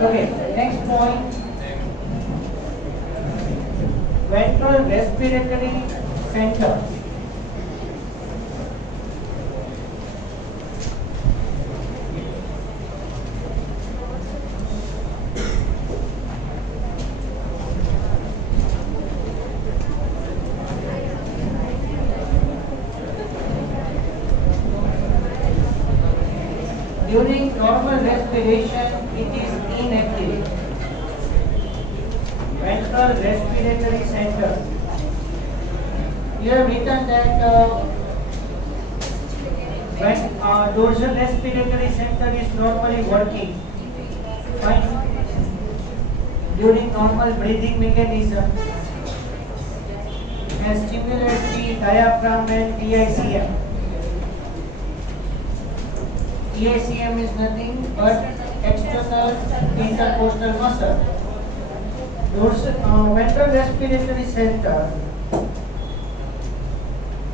Okay, next point, ventral respiratory center. During normal respiration, it is inactive. Ventral respiratory center. You have written that when dorsal respiratory center is normally working, fine, during normal breathing mechanism, and stimulates the diaphragm and DICM. DICM is nothing but external intercostal muscle. Ventral respiratory center,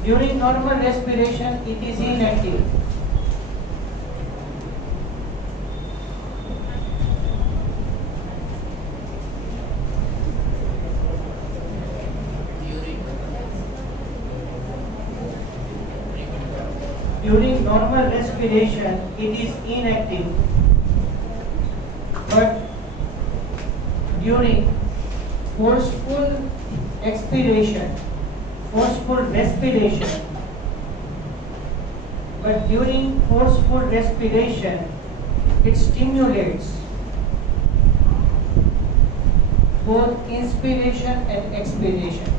during normal respiration, it is inactive. During normal respiration, it is inactive. But during forceful expiration, forceful respiration, but during forceful respiration, it stimulates both inspiration and expiration.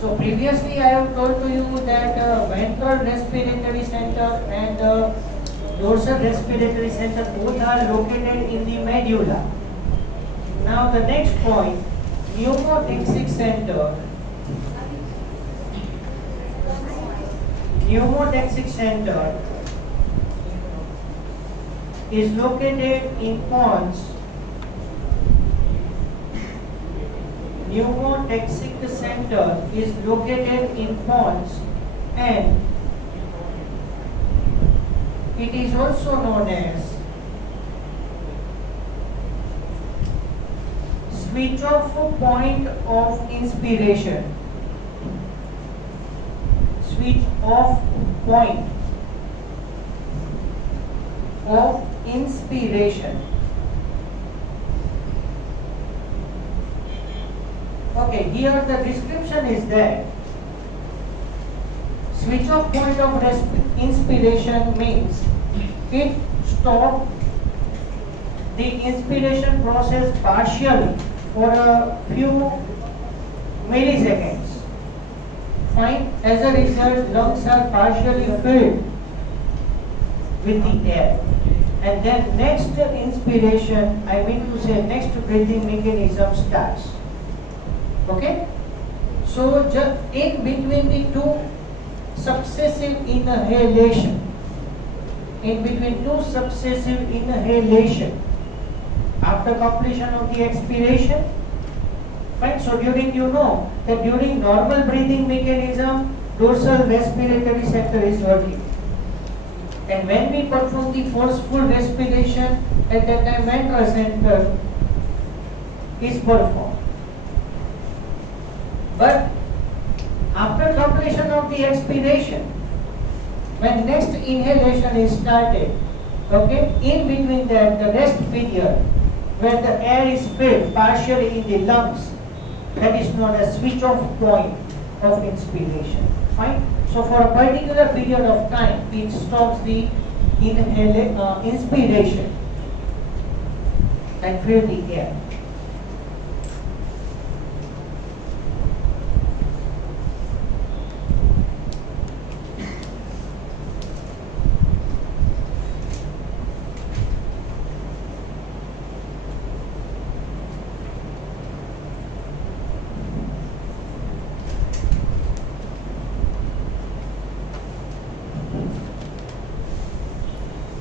So previously I have told to you that ventral respiratory center and dorsal respiratory center both are located in the medulla. Now the next point, pneumotaxic center. Pneumotaxic center is located in pons. Pneumotaxic center is located in pons and it is also known as switch off point of inspiration. Switch off point of inspiration. Okay, here the description is that switch off point of inspiration means it stops the inspiration process partially for a few milliseconds. Fine. As a result, lungs are partially filled with the air. And then next inspiration, I mean to say next breathing mechanism starts. Okay? So just in between the two successive inhalation, after completion of the expiration, right? So during, you know that during normal breathing mechanism, dorsal respiratory center is working. And when we perform the forceful respiration, at that time ventral center is performed. But after completion of the expiration, when next inhalation is started, okay, in between that the rest period where the air is filled partially in the lungs, that is known as switch off point of inspiration. Fine. So for a particular period of time, it stops the inspiration and fill the air.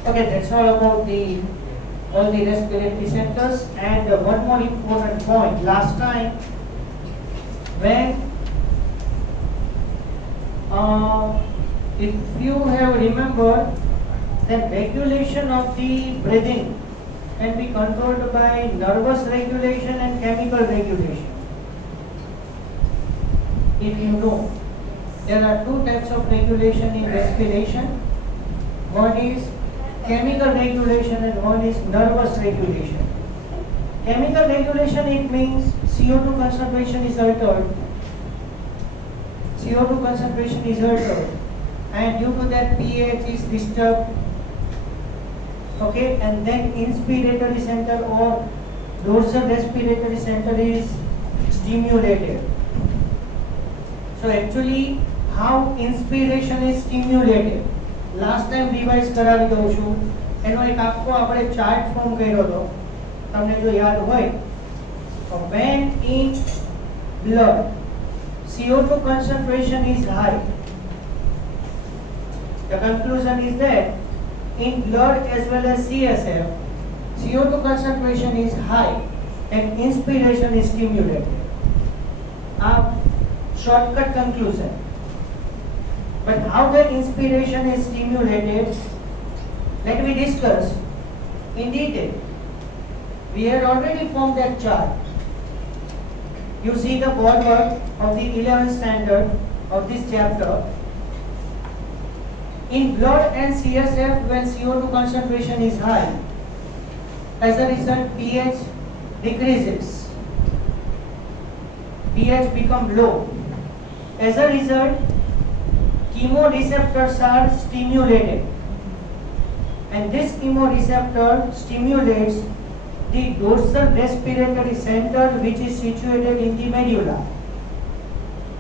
Okay, that's all about the all the respiratory centers. And one more important point. Last time when if you have remembered, then regulation of the breathing can be controlled by nervous regulation and chemical regulation. If you know, there are two types of regulation in respiration. One is chemical regulation and one is nervous regulation. Chemical regulation, it means CO2 concentration is altered. CO2 concentration is altered, and due to that pH is disturbed. Okay, and then inspiratory center or dorsal respiratory center is stimulated. So actually, how inspiration is stimulated? Last time revise કરાવી દઉં છું. એનો એક આખો આપણે chart form કર્યો હતો. તમને જો યાદ હોય તો when in blood CO2 concentration is high, the conclusion is that in blood as well as CSF, CO2 concentration is high and inspiration is stimulated. A shortcut conclusion. But how the inspiration is stimulated, let me discuss in detail. We had already formed that chart. You see the board work of the 11th standard of this chapter. In blood and CSF, when CO2 concentration is high, as a result pH decreases. pH becomes low. As a result, chemoreceptors are stimulated, and this chemoreceptor stimulates the dorsal respiratory center, which is situated in the medulla.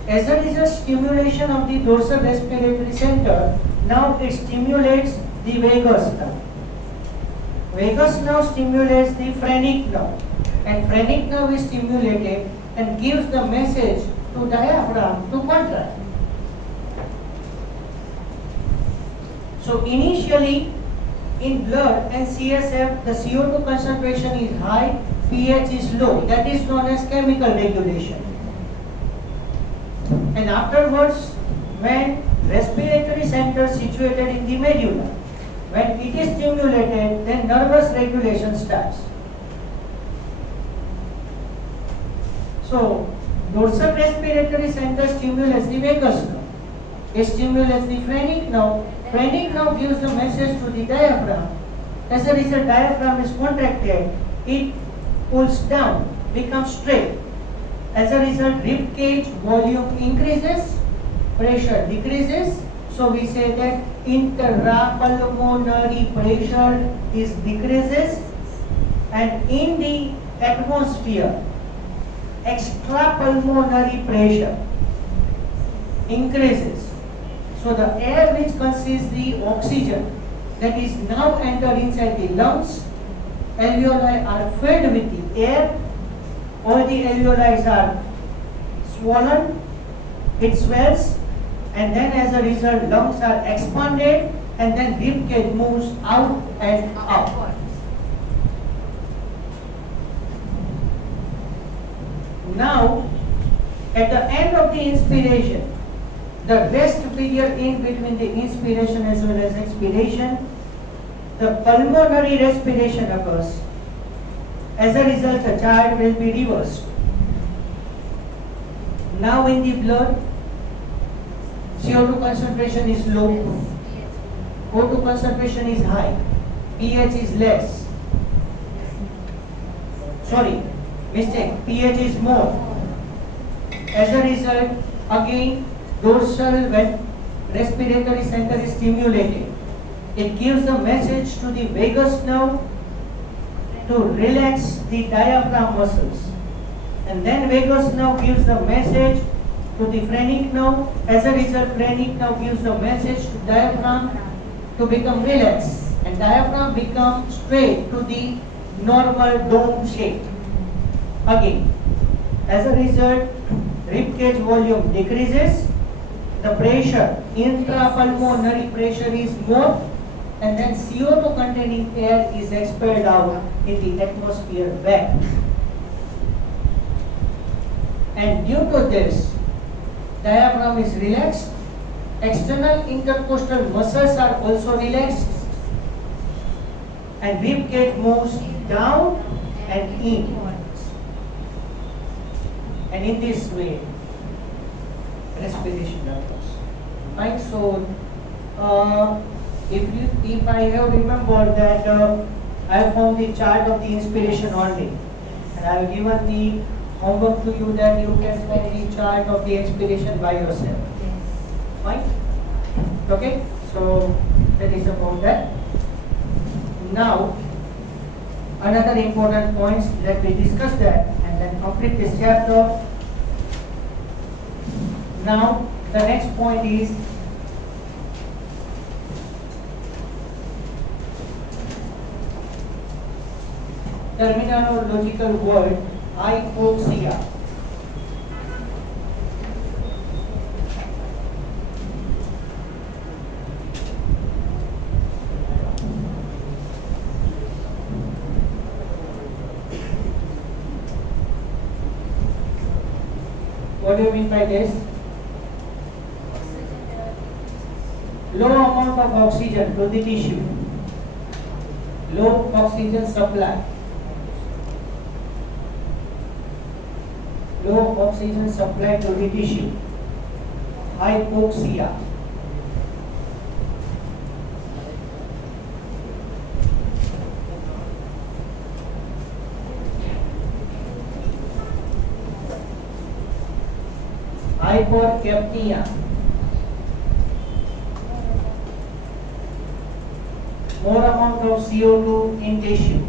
As a result, stimulation of the dorsal respiratory center, now it stimulates the vagus nerve. Vagus nerve stimulates the phrenic nerve, and phrenic nerve is stimulated and gives the message to diaphragm to contract. So initially in blood and CSF, the CO2 concentration is high, pH is low. That is known as chemical regulation. And afterwards, when respiratory center situated in the medulla, when it is stimulated, then nervous regulation starts. So dorsal respiratory center stimulates the vagus nerve. It stimulates the phrenic nerve. Phrenic nerve gives the message to the diaphragm. As a result, diaphragm is contracted. It pulls down, becomes straight. As a result, rib cage volume increases, pressure decreases. So we say that intrapulmonary pressure is decreases, and in the atmosphere, extrapulmonary pressure increases. So the air which consists the oxygen that is now entered inside the lungs, alveoli are filled with the air. All the alveoli are swollen, it swells, and then as a result lungs are expanded, and then rib cage moves out and up. Now, at the end of the inspiration, the rest period in between the inspiration as well as expiration, the pulmonary respiration occurs. As a result, the chart will be reversed. Now in the blood, CO2 concentration is low, O2 concentration is high, pH is less. Sorry, mistake, pH is more. As a result, again, dorsal respiratory center is stimulated. It gives a message to the vagus nerve to relax the diaphragm muscles. And then vagus nerve gives the message to the phrenic nerve. As a result, phrenic nerve gives the message to diaphragm to become relaxed. And diaphragm becomes straight to the normal dome shape. Again, as a result, rib cage volume decreases. The pressure, intrapulmonary pressure is more. and then CO2 containing air is expelled out in the atmosphere back. And due to this, diaphragm is relaxed, external intercostal muscles are also relaxed, and rib cage moves down and in. And in this way, respiration occurs. Right? So, if I have remembered that I have found the chart of the inspiration only, and I have given the homework to you that you can form the chart of the expiration by yourself. Fine? Okay? So that is about that. Now, another important points, let me discuss that and then complete this chapter. Now, the next point is terminological word hypoxia. What do you mean by this? Low amount of oxygen to the tissue. Low oxygen supply. Low oxygen supply to the tissue. Hypoxia. Hypercapnia. More amount of CO2 in tissue.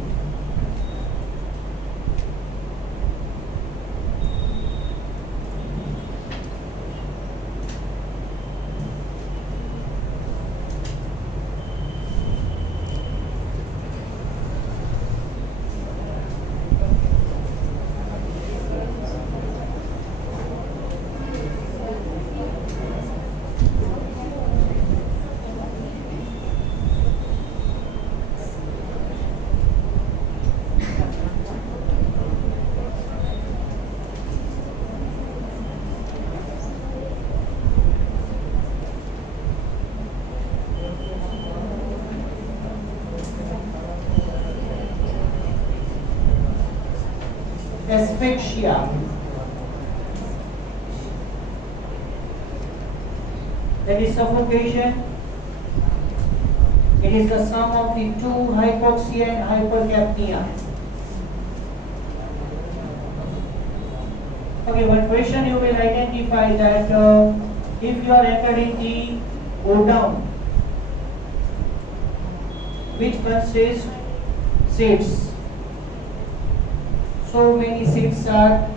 Asphyxia. That is suffocation. It is the sum of the two, hypoxia and hypercapnia. Okay, one question you will identify that if you are entering the go down, which consists seats. So many seats are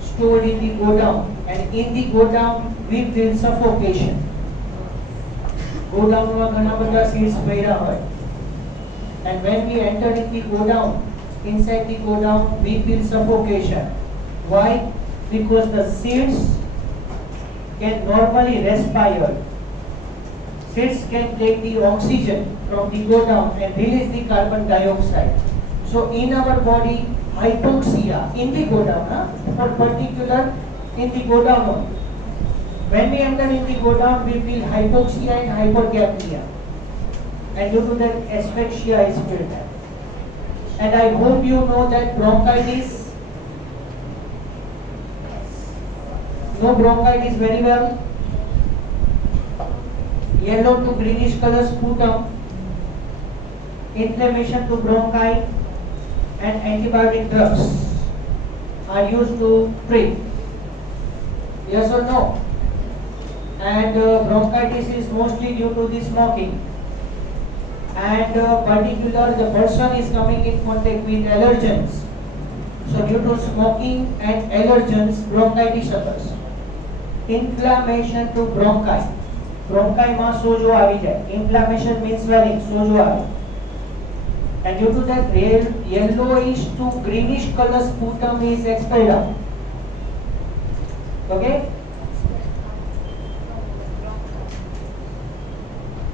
stored in the go down, and in the go down we feel suffocation. Go down માં ઘણા બધા seats ભર્યા હોય, and when we enter in the go down, inside the go down we feel suffocation. Why? Because the seats can normally respire. Seats can take the oxygen from the go down and release the carbon dioxide. So in our body, hypoxia in the go down, for particular in the go down only. When we enter in the go down, we feel hypoxia and hypercapnia, and due to that, asphyxia is felt. And I hope you know that bronchitis. Know bronchitis very well. Yellow to greenish color sputum, inflammation to bronchi, and antibiotic drugs are used to treat. Yes or no? And bronchitis is mostly due to the smoking, and particular the person is coming in contact with allergens. So due to smoking and allergens, bronchitis occurs. Inflammation to bronchi. Bronchi માં સોજો આવી જાય. Inflammation means swelling, સોજો આવે. And due to that, yellowish to greenish color sputum is expelled out. Okay?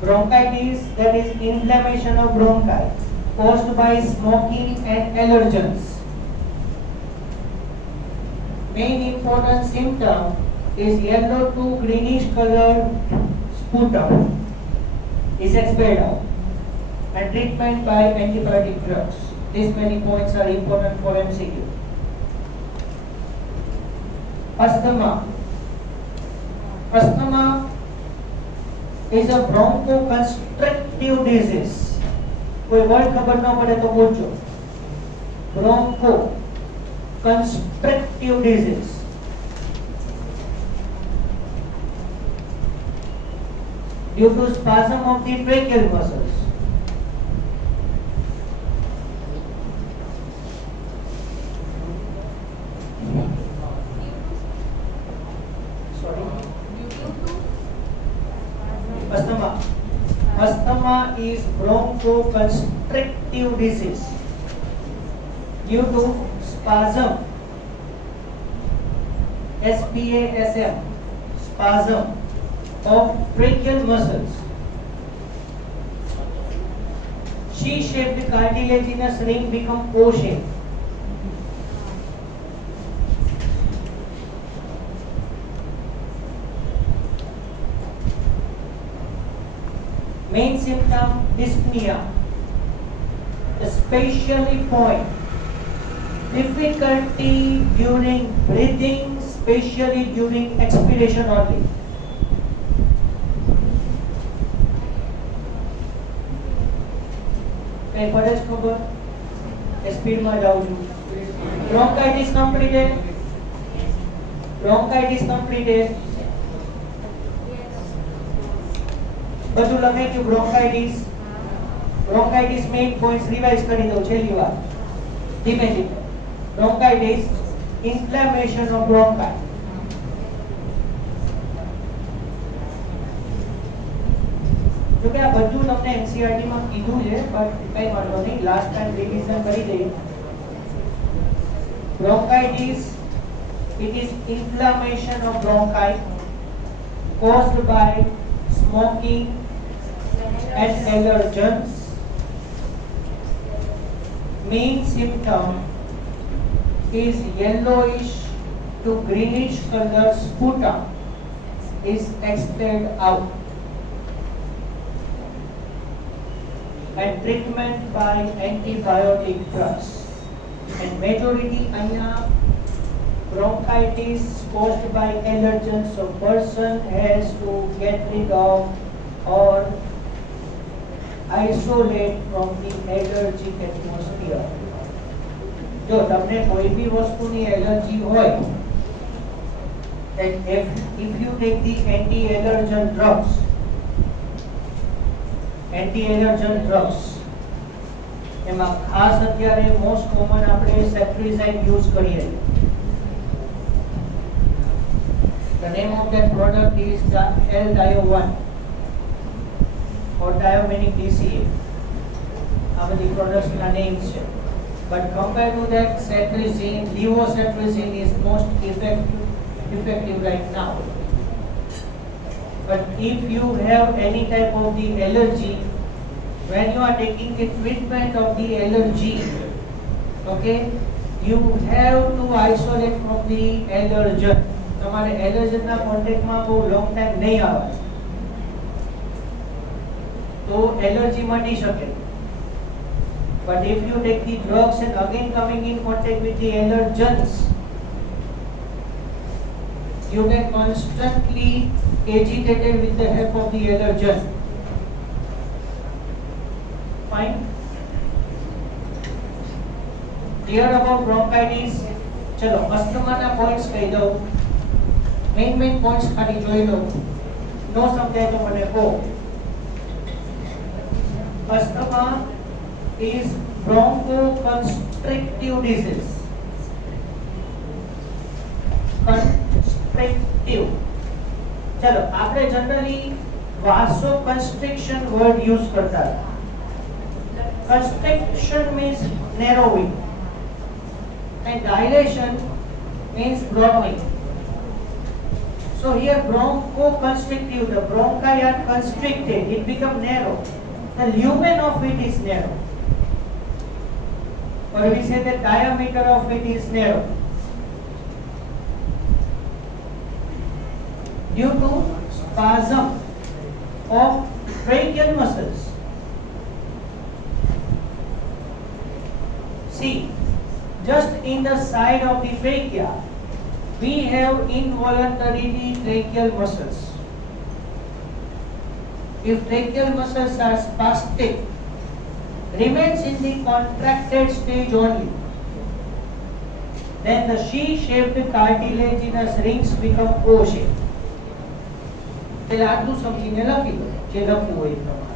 Bronchitis, that is inflammation of bronchi caused by smoking and allergens. Main important symptom is yellow to greenish colored sputum is expelled out, and treatment by antibiotic drugs. These many points are important for MCQ. Asthma. Asthma is a bronchoconstrictive disease. कोई word खबर ना पड़े तो पूछो. Bronchoconstrictive disease. Due to spasm of the tracheal muscles. Asthma is bronchoconstrictive disease due to spasm, spasm of tracheal muscles. C-shaped cartilaginous ring become O-shaped. Main symptom dyspnea, especially point, difficulty during breathing, especially during expiration only. કઈ પડે છે ખબર? Speed માં જાઉં છું. Bronchitis completed. Bronchitis completed. બધું લખાઈ ગયું. Bronchitis. Bronchitis main points revise કરી દઉં છેલ્લી વાર. ધીમે ધીમે. Bronchitis, inflammation of bronchi. જો કે આ બધું તમને NCERT માં કીધું છે, બટ કઈ વાંધો નહીં, લાસ્ટ ટાઈમ રિવિઝન કરી દઈએ. Bronchitis, it is inflammation of bronchi caused by smoking and allergens. Main symptom is yellowish to greenish color sputum is expelled out, and treatment by antibiotic drugs. And majority bronchitis caused by allergens, so person has to get rid of or isolate from the allergic atmosphere. જો તમને કોઈ બી વસ્તુની allergy હોય, then if you take the anti-allergen drugs, એમાં ખાસ અત્યારે most common આપણે સેફ્ટ્રીઝાઇડ use કરીએ. The name of that product is L-Dio-1 or Diomenic DCA. આ બધી પ્રોડક્ટ્સના નેમ્સ છે. But compared to that, cetirizine, levocetirizine is most effective right now. But if you have any type of the allergy, when you are taking the treatment of the allergy, okay, you have to isolate from the allergen. તમારે allergen ના contact માં બહુ long time નહીં આવે તો allergy મટી શકે. But if you take the drugs and again coming in contact with the allergens, you get constantly agitated with the help of the allergen. Fine. Clear about bronchitis? चलो asthma ना points कही दो. Main points खाली जोई लो. No समझाए तो मने को. Asthma is bronchoconstrictive disease. Constrictive. चलो आपने जनरली vasoconstriction word use करता है. Constriction means narrowing and dilation means broadening. So here bronchoconstrictive, the bronchi are constricted, it becomes narrow. The lumen of it is narrow. Or we say the diameter of it is narrow. Due to spasm of tracheal muscles. See, just in the side of the trachea, we have involuntarily tracheal muscles. If tracheal muscles are spastic, remains in the contracted stage only, then the C-shaped cartilaginous rings become O-shaped. એટલે આટલું સમજીને લખી દો જે લખવું હોય એ પ્રમાણે.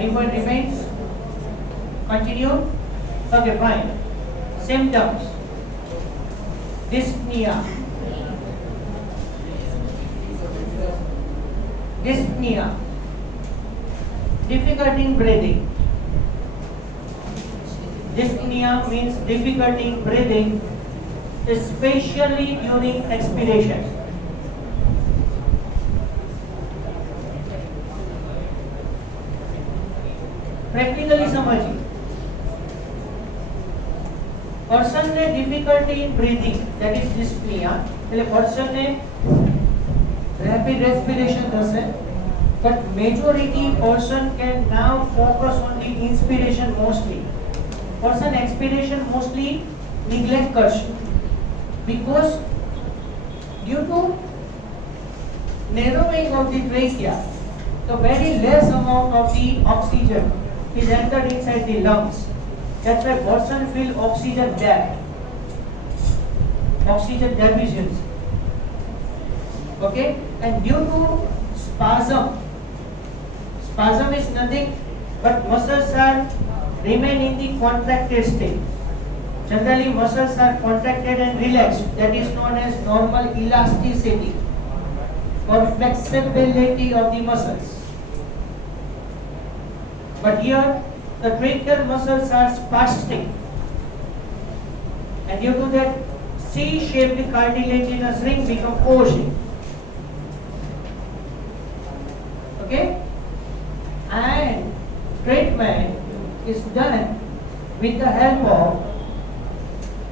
Anyone remains? Continue? Okay, fine. Symptoms. Dyspnea. Dyspnea. Difficulty in breathing. Dyspnea means difficulty in breathing, especially during expiration. Practically समझिए. पर्सन ने difficulty in breathing, that is dyspnoea, એટલે पर्सन ने रैपिड रेस्पिरेशन થશે, but majority person can now focus on the inspiration mostly. Person expiration mostly neglect કરશે because due to narrowing of the trachea, the very less amount of the oxygen is entered inside the lungs. That's why person feel oxygen debt, oxygen deficiency. Okay, and due to spasm is nothing but muscles are remain in the contracted state. Generally muscles are contracted and relaxed, that is known as normal elasticity or flexibility of the muscles. But here the tracheal muscles are spastic, and due to that C-shaped cartilaginous ring become O-shaped. Okay, and treatment is done with the help of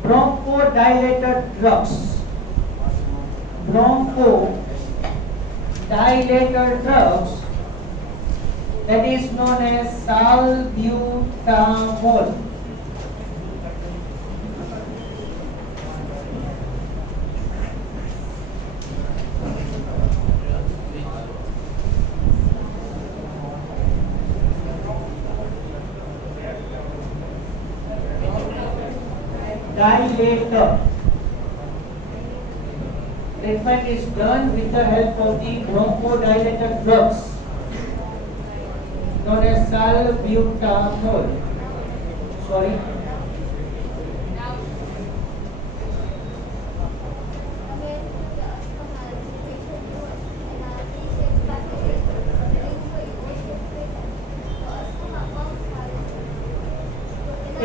bronchodilator drugs. Bronchodilator drugs, that is known as salbutamol. Dilator. Treatment is done with the help of the bronchodilator drugs known as salbutamol. Sorry.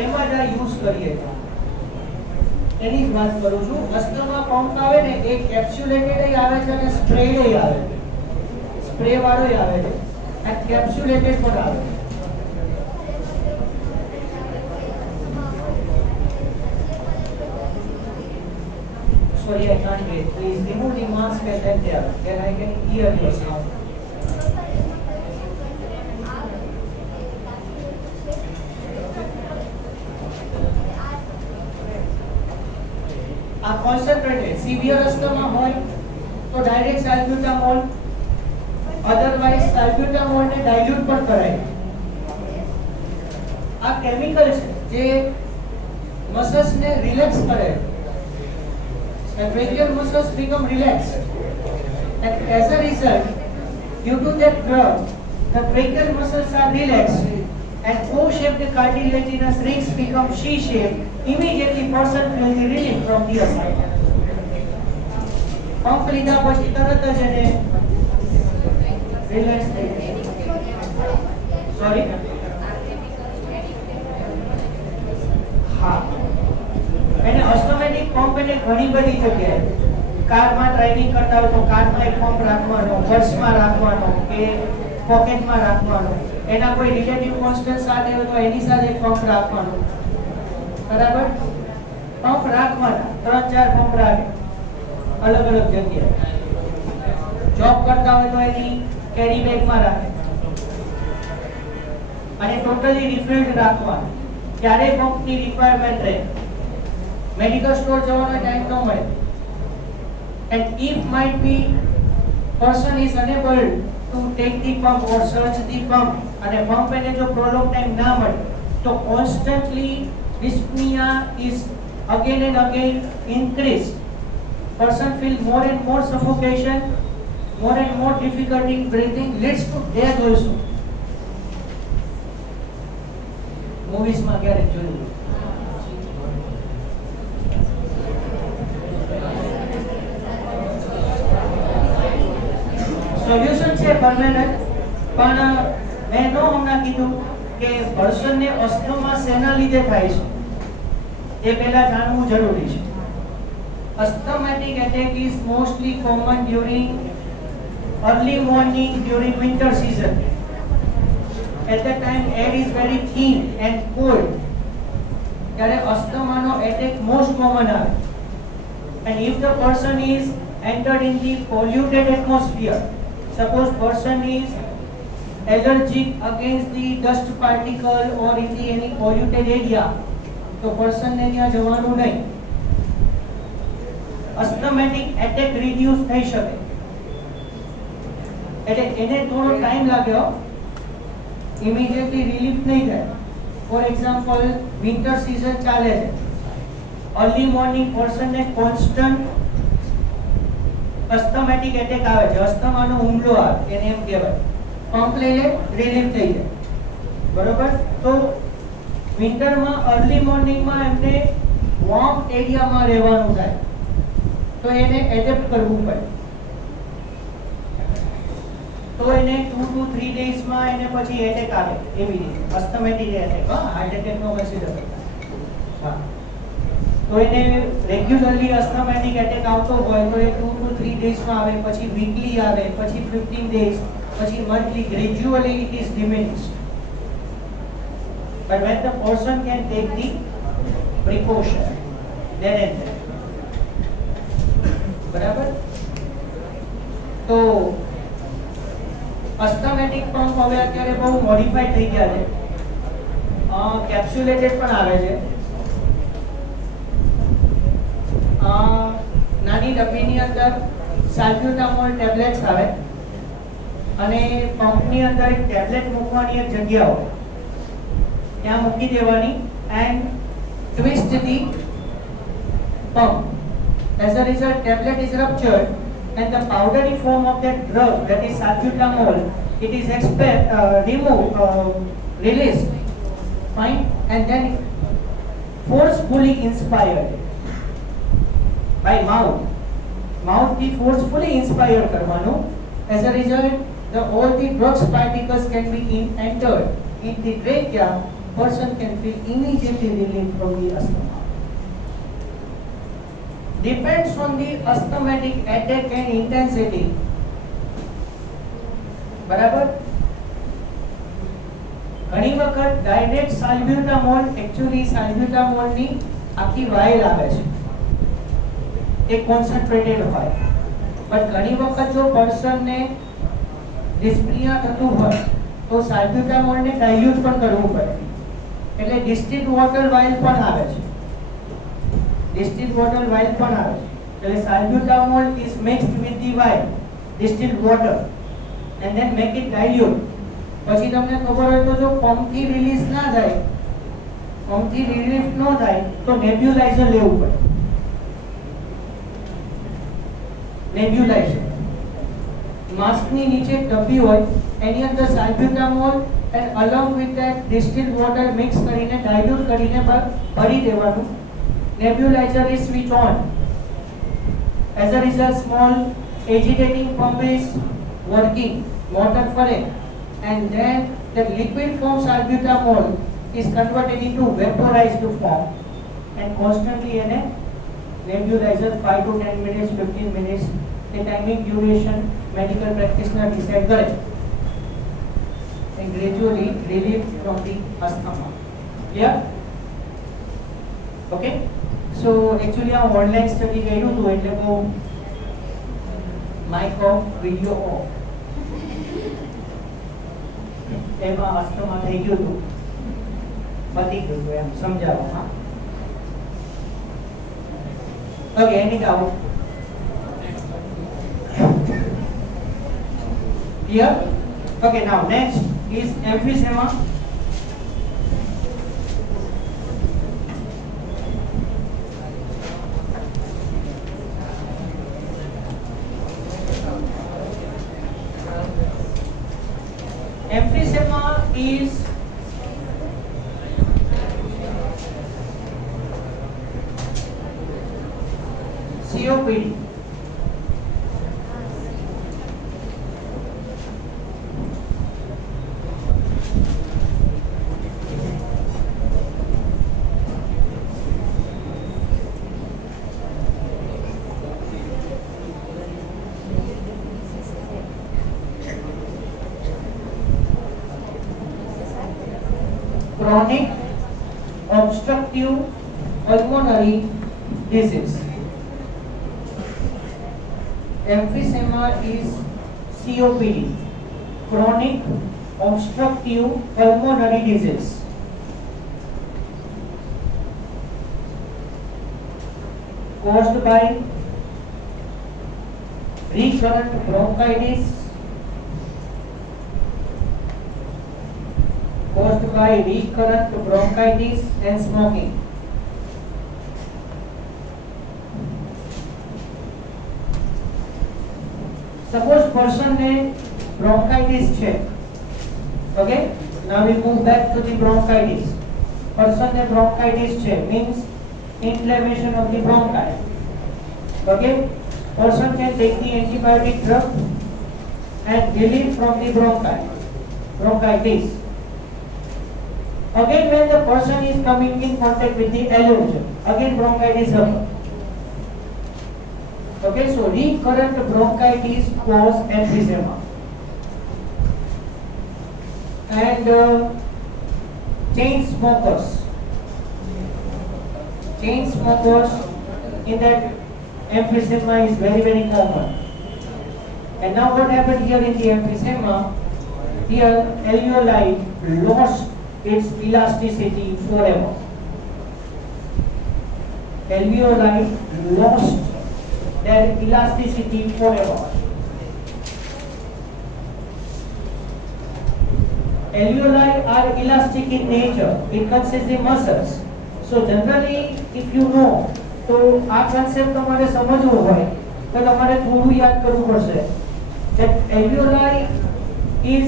એમાં જ use કરીએ એની જ વાત કરું છું. Asthma pump આવે ને એક કેપ્સ્યુલેટેડ આવે છે અને સ્પ્રેડ આવે છે, સ્પ્રે વાળો આવે છે, આ કેપ્સ્યુલેટેડ પણ આવે છે. Sorry, I can't wait. Please remove the mask and then there. Then I can hear your sound. આ કોન્સન્ટ્રેટેડ સિવિયર અસ્થમા હોય તો ડાયરેક્ટ સાલ્બ્યુટામોલ, અધરવાઇઝ સાલ્બ્યુટામોલ ને ડાઇલ્યુટ પણ કરાય. આ કેમિકલ છે જે muscles ને relax કરે. The brachial muscles become relaxed. And as a result, due to that drug, the brachial muscles are relaxed and O-shaped cartilaginous rings become C-shaped. Immediately person feels the relief from the assignment. Pump લીધા પછી તરત જ એને relax થઈ જાય. Sorry, હા, એને automatic pump એને ઘણી બધી જગ્યાએ કારમાં ડ્રાઇવિંગ કરતા હોય તો કારમાં એક પંપ રાખવાનો, પર્સમાં રાખવાનો કે પોકેટમાં રાખવાનો, એના કોઈ રિલેટિવ કોન્સ્ટન્ટ સાથે હોય તો એની સાથે એક પંપ રાખવાનો. બરાબર, પંપ રાખવાના 3-4 પંપ રાખે અલગ અલગ જગ્યાએ. જોબ કરતા હોય તો એની કેરી બેગમાં રાખે અને ટોટલી રિફિલ્ડ રાખવાનું. ક્યારે પંપની રિક્વાયરમેન્ટ રહે, મેડિકલ સ્ટોર જવાનો ટાઈમ ન મળે, and if might be person is unable to take the pump or search the pump અને પંપ એને જો prolonged time ના મળે તો constantly dyspnea is again and again increased. Person feel more and more suffocation, more and more difficulty in breathing, leads to death also. Movies માં ક્યારે જોયું? Solution છે પરમેનન્ટ, પણ મેં નો હમણાં કીધું કે પર્સનને અસ્થમા શેના લીધે થાય છે એ પહેલા જાણવું જરૂરી છે. Asthmatic attack is mostly common during early morning during winter season. At that time air is very thin and cold. ત્યારે અસ્થમાનો એટેક મોસ્ટ કોમન આવે. And if the person is entered in the polluted atmosphere, suppose person is allergic against the dust particle or in the any polluted area, તો person ને ત્યાં જવાનું નહીં. asthmatic attack reduce થઈ શકે. એટલે એને થોડો ટાઈમ લાગ્યો, immediately relief નહીં થાય. For example, winter season ચાલે છે, early morning person ને constant asthmatic attack આવે છે, અસ્થમાનો હુમલો આવે, એને એમ કહેવાય. પંપ લઈ લે, રિલીફ થઈ જાય. બરોબર, તો વિન્ટરમાં અર્લી મોર્નિંગમાં એમને વોર્મ એરિયામાં રહેવાનું થાય, તો એને એડેપ્ટ કરવું પડે. તો એને 2 to 3 ડેઝમાં એને પછી એટેક આવે, એવી રીતે અસ્થમેટિક એટેક, હાર્ટ એટેક નો કન્સિડર. હા, તો એને રેગ્યુલરલી અસ્થમેટિક એટેક આવતો હોય તો એ 2 to 3 ડેઝમાં આવે, પછી વીકલી આવે, પછી 15 ડેઝ, પછી monthly. Gradually it is diminished. But when the person can take the precaution, then and there. બરાબર, તો અસ્થમેટિક પંપ હવે અત્યારે બહુ મોડિફાઈડ થઈ ગયા છે, કેપ્સ્યુલેટેડ પણ આવે છે. નાની ડબ્બીની અંદર સાલ્બ્યુટામોલ ટેબ્લેટ્સ આવે અને પંપની અંદર એક ટેબ્લેટ મૂકવાની એક જગ્યા હોય, ત્યાં મૂકી દેવાની and twist the pump. As a result, tablet is ruptured and the powdery form of that drug, that is salbutamol, it is released, fine, and then forcefully inspired by mouth થી forcefully inspire કરવાનું. As a result, all the drugs particles can be entered in the trachea. Person can feel immediately relief from the asthma. Depends on the asthmatic attack and intensity. બરાબર, ઘણી વખત direct સાલ્બ્યુટામોલ, actually સાલ્બ્યુટામોલની આખી vial આવે છે, એ concentrated હોય. But ઘણી વખત જો પર્સનને ડિસ્પ્લિયા થતું હોય તો સાલ્બ્યુટામોલને ડાયલ્યુટ પણ કરવું પડે. એટલે ડિસ્ટિલ્ડ વોટર વાઇલ પણ આવે છે, distilled water vial પણ આવે છે. એટલે salbutamol is mixed with the vial, distilled water, and then make it dilute. પછી તમને ખબર હોય તો જો પંપ થી રિલીઝ ના થાય આમથી રિલીફ ન થાય તો નેબ્યુલાઇઝર લેવું પડે. નેબ્યુલાઇઝર માસ્કની નીચે ટબી હોય, એની અંદર સાલ્બ્યુટામોલ and along with that distilled water mix કરીને dilute કરીને ભરી દેવાનું. Nebulizer is switch on. As a result, small agitating pump is working, motor fare, and then the liquid form salbutamol is converted into vaporized form and constantly in a nebulizer 5 to 10 minutes, 15 minutes, the timing duration medical practitioner decide करे and gradually relief from the asthma. Clear? Okay? So actually આ online study કર્યું હતું એટલે હું Mike of video of એમાં asthma થઈ ગયું હતું, પતી ગયું હતું એમ સમજાવવા. Okay, any out clear. Okay, now next is emphysema. Emphysema is COPD. Chronic obstructive pulmonary disease. Emphysema is COPD, chronic obstructive pulmonary disease. Caused by recurrent bronchitis, and smoking. Suppose person ne bronchitis છે. Okay, now we move back to the bronchitis. Person ne bronchitis છે means inflammation of the bronchi. Okay, person can take the antibiotic drug and relieve from the bronchitis. Again, when the person is coming in contact with the allergen, again bronchitis occurs. Okay, so recurrent bronchitis cause emphysema. And chain smokers in that emphysema is very, very common. And now what happened here in the emphysema? Here alveoli lost its elasticity forever. Alveoli lost their elasticity forever. Alveoli are elastic in nature. It consists of muscles. So generally, if you know, तो આ concept તમારે સમજવું હોય તો તમારે થોડું યાદ કરવું પડશે. That alveoli is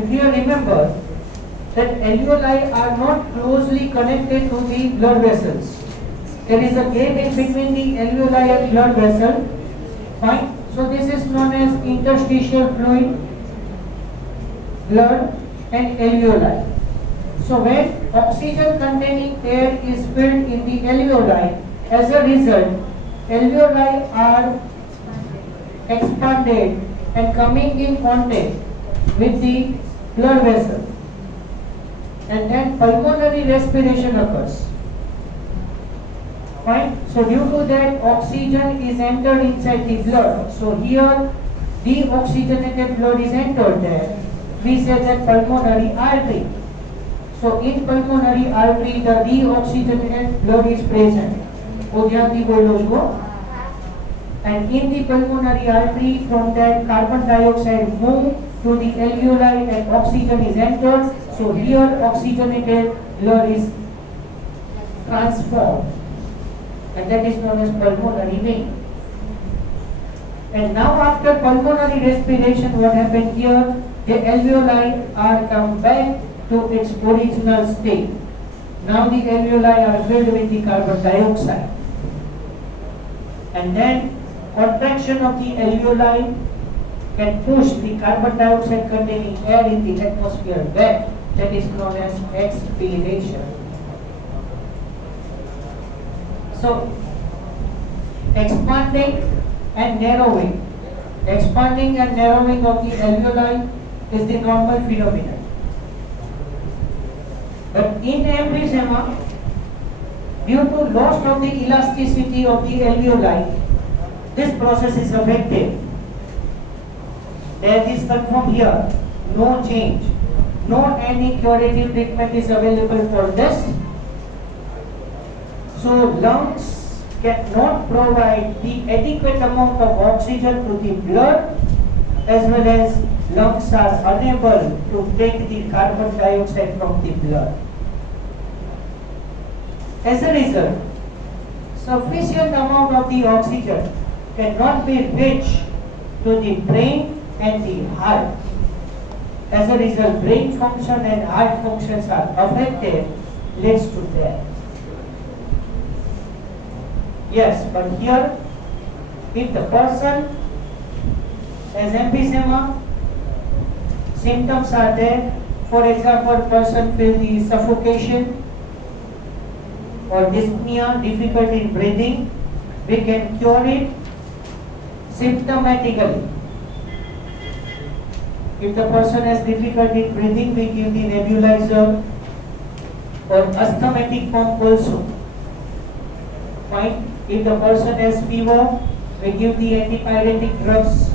if you remember that alveoli are not closely connected to the blood vessels. There is a gap in between the alveoli and blood vessel. Fine. So this is known as interstitial fluid, blood and alveoli. So when oxygen containing air is filled in the alveoli, as a result, alveoli are expanded and coming in contact with the blood vessel, and then pulmonary respiration occurs. Fine. So due to that, oxygen is entered inside the blood. So here deoxygenated blood is entered there. We say that pulmonary artery. So in pulmonary artery the deoxygenated blood is present. वो ध्यान दी बोलो जो. And in the pulmonary artery, from that carbon dioxide move to the alveoli and oxygen is entered. So here oxygenated blood is transformed, and that is known as pulmonary vein. And now after pulmonary respiration, what happened here? The alveoli are come back to its original state. Now the alveoli are filled with the carbon dioxide. And then contraction of the alveoli can push the carbon dioxide containing air in the atmosphere back. That is known as expiration. So expanding and narrowing. Expanding and narrowing of the alveoli is the normal phenomenon. But in emphysema, due to loss of the elasticity of the alveoli, this process is affected. As is confirmed here, no change, no any curative treatment is available for this. So lungs cannot provide the adequate amount of oxygen to the blood, as well as lungs are unable to take the carbon dioxide from the blood. As a result, sufficient amount of the oxygen cannot be reached to the brain and the heart. As a result, brain function and heart functions are affected, leads to death. Yes, but here, if the person has emphysema, symptoms are there. For example, person feels the suffocation or dyspnea, difficulty in breathing. We can cure it symptomatically. If the person has difficulty in breathing, we give the nebulizer or asthmatic pump also. Fine. If the person has fever, we give the antipyretic drugs.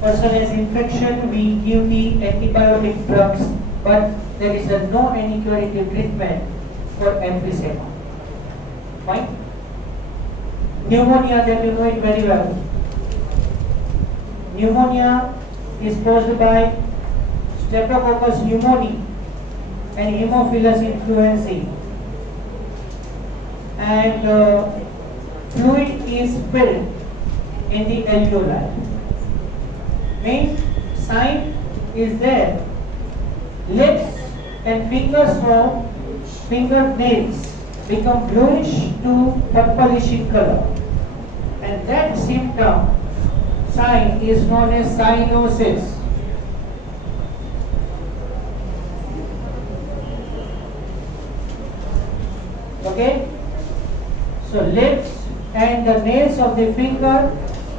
Person has infection, we give the antibiotic drugs. But there is no any curative treatment for emphysema. Fine. Pneumonia, then you know it very well. Pneumonia is caused by Streptococcus pneumoniae and Haemophilus influenzae. And fluid is filled in the alveoli. Main sign is there. Lips and fingers from fingernails become bluish to purplish in color. And that symptom, sign, is known as cyanosis. Okay? So lips and the nails of the finger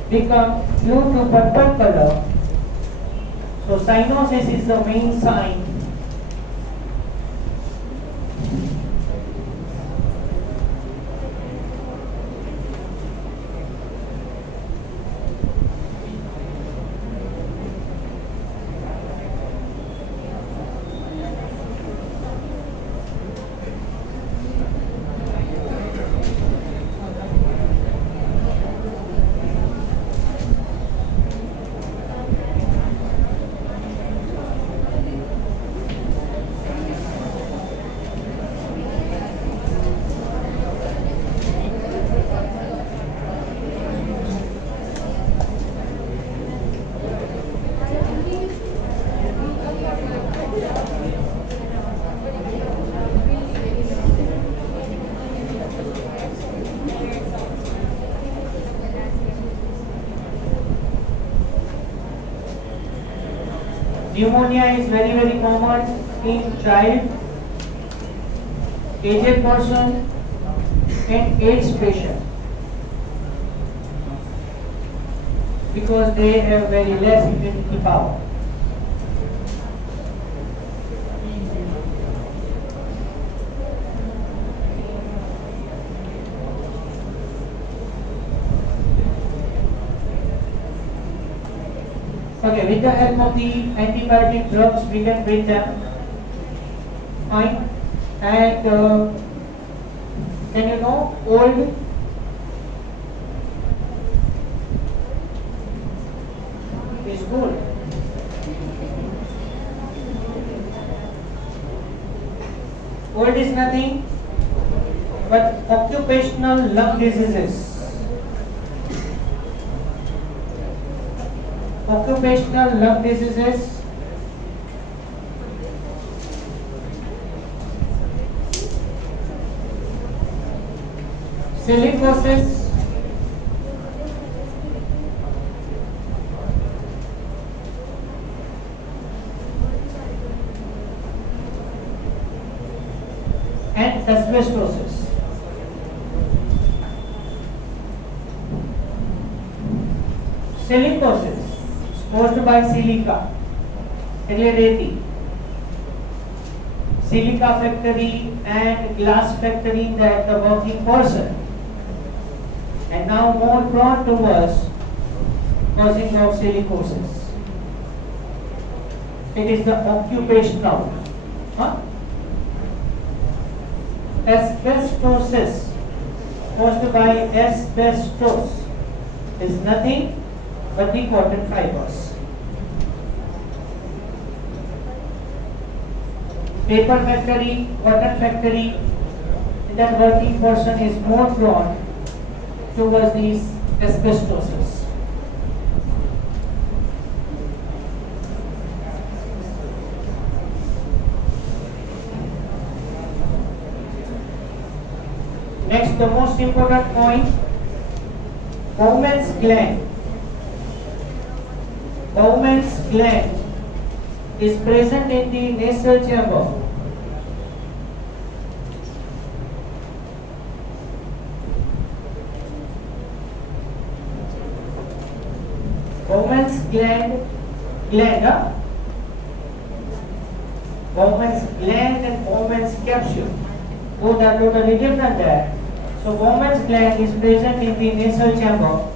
become blue to purple color. So cyanosis is the main sign. Pneumonia is very, very common in child, aged person, and AIDS patient, because they have very less immunity power. Okay, with the help of the antibiotic drugs, we can treat them. Fine. And can you know old Old is nothing but occupational lung diseases. Occupational lung diseases. Silicosis. And asbestosis. Silicosis caused by silica, એટલે રેતી. Silica factory and glass factory that the working person, and now more prone towards causing of silicosis. It is the occupational. Asbestosis caused by asbestos is nothing but the cotton fibers. Paper factory, cotton factory, that working person is more prone towards these asbestosis. Next, the most important point, Bowman's gland. Bowman's gland is present in the nasal chamber. Bowman's Bowman's gland and Bowman's capsule, both are totally different there. So Bowman's gland is present in the nasal chamber.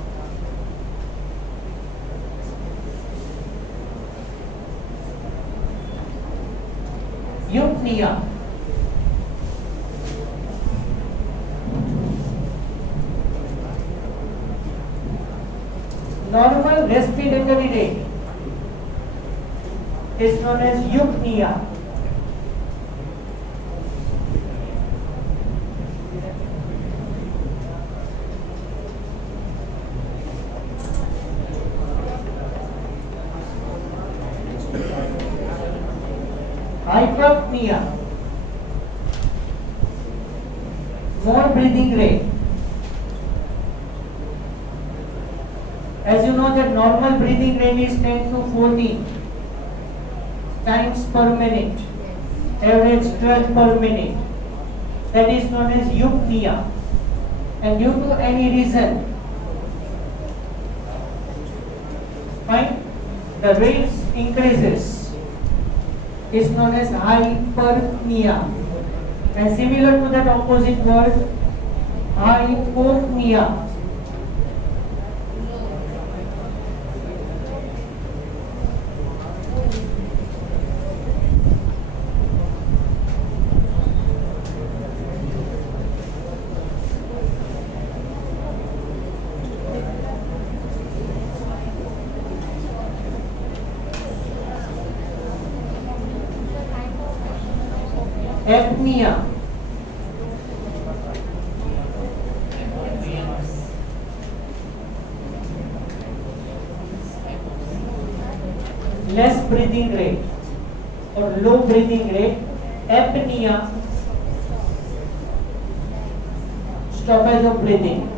Eupnea. Normal respiratory rate is known as eupnea. Hypopnea, more breathing rate. As you know that normal breathing rate is 10 to 14 times per minute, average 12 per minute. That is known as eupnea. And due to any reason, fine, the rate increases, is known as hyperpnea, and similar to that opposite word, hypopnea. Apnea. Less breathing rate or low breathing rate. Apnea, stoppage of breathing.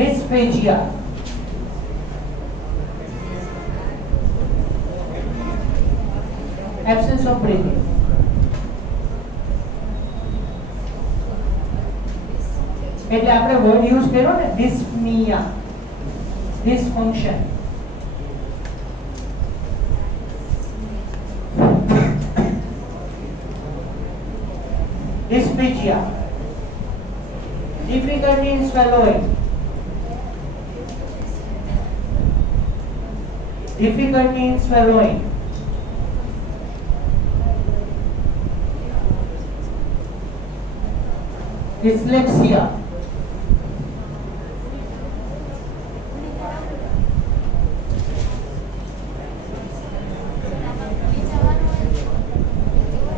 Dysphagia. Absence of breathing. એટલે આપણે word use કર્યો ને dyspnea, dysfunction. Dysphagia, difficulty in swallowing. Difficulty in swallowing. dyslexia,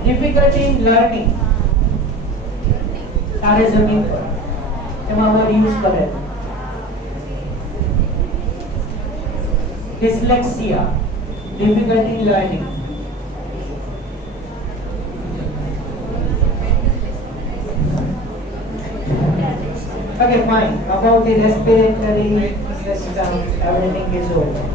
difficulty in learning. तारे जमीन पर એમાં word use કરે dyslexia, difficulty in learning. Okay, fine. About the respiratory system, everything is over.